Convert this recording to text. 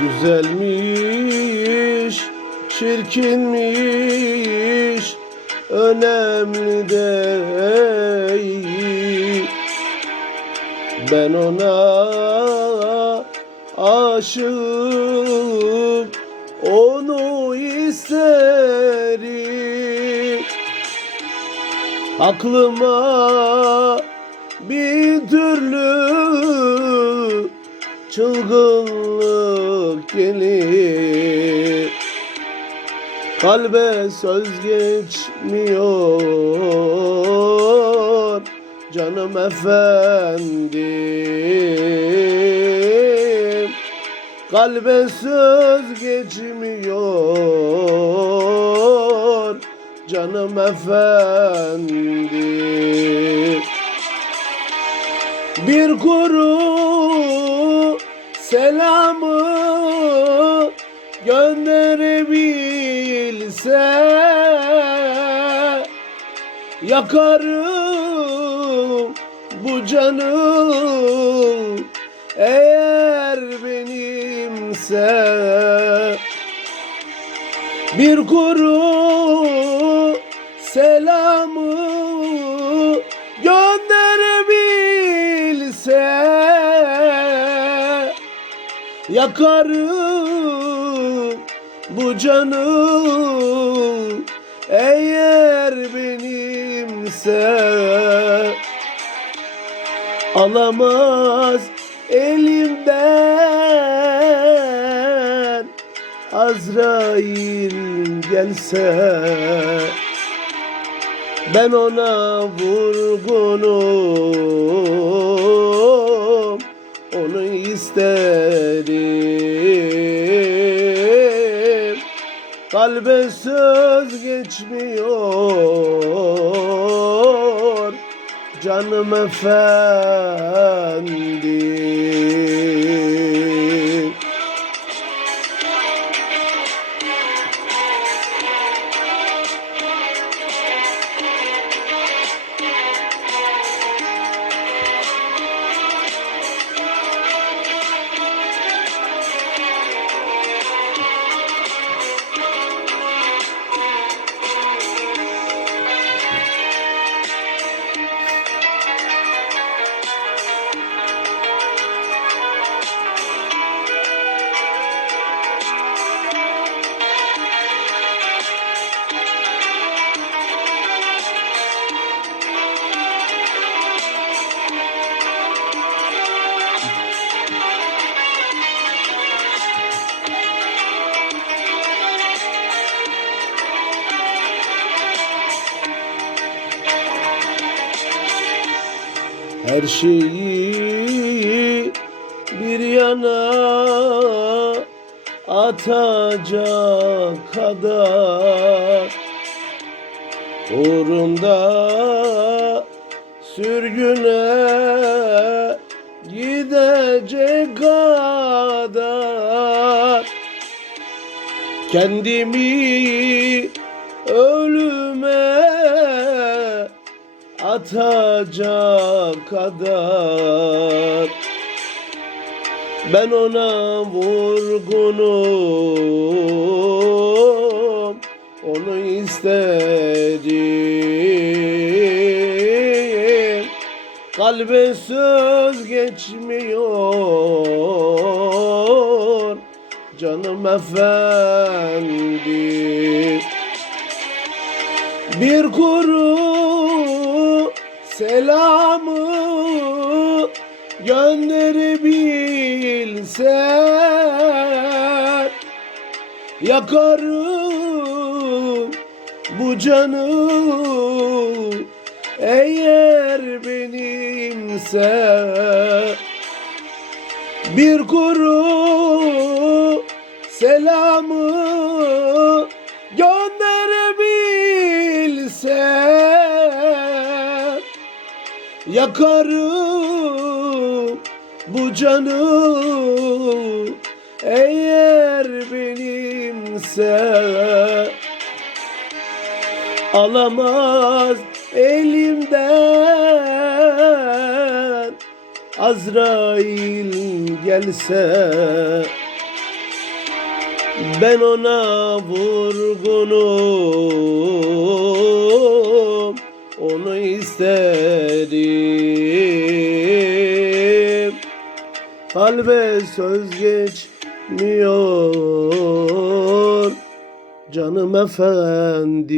Güzelmiş, çirkinmiş, önemli değil. Ben ona aşığım, onu isterim. Aklıma bir türlü çılgınlık gelir Kalbe söz geçmiyor Canım efendim Kalbe söz geçmiyor Canım efendim bir kuru selamı gönderebilse yakarım bu canı. Eğer benimse bir kuru selamı gönderebilse yakarım bu canı eğer benimse alamaz elimden. Azrail gelse ben ona vurgunum Onu isterim Kalbe söz geçmiyor. Canım efendim Her şeyi bir yana atacak kadar. Uğrunda sürgüne gidecek kadar. Kendimi ölüme atacak kadar. Ben ona vurgunum Onu isterim Kalbe söz geçmiyor Canım efendim bir kuru selamı gönderebilsen yakarım bu canı. Eğer benimse bir kuru selamı yakarım bu canı eğer benimse. Alamaz elimden Azrail gelse. Ben ona vurgunum Onu isterim Kalbe söz geçmiyor Canım efendim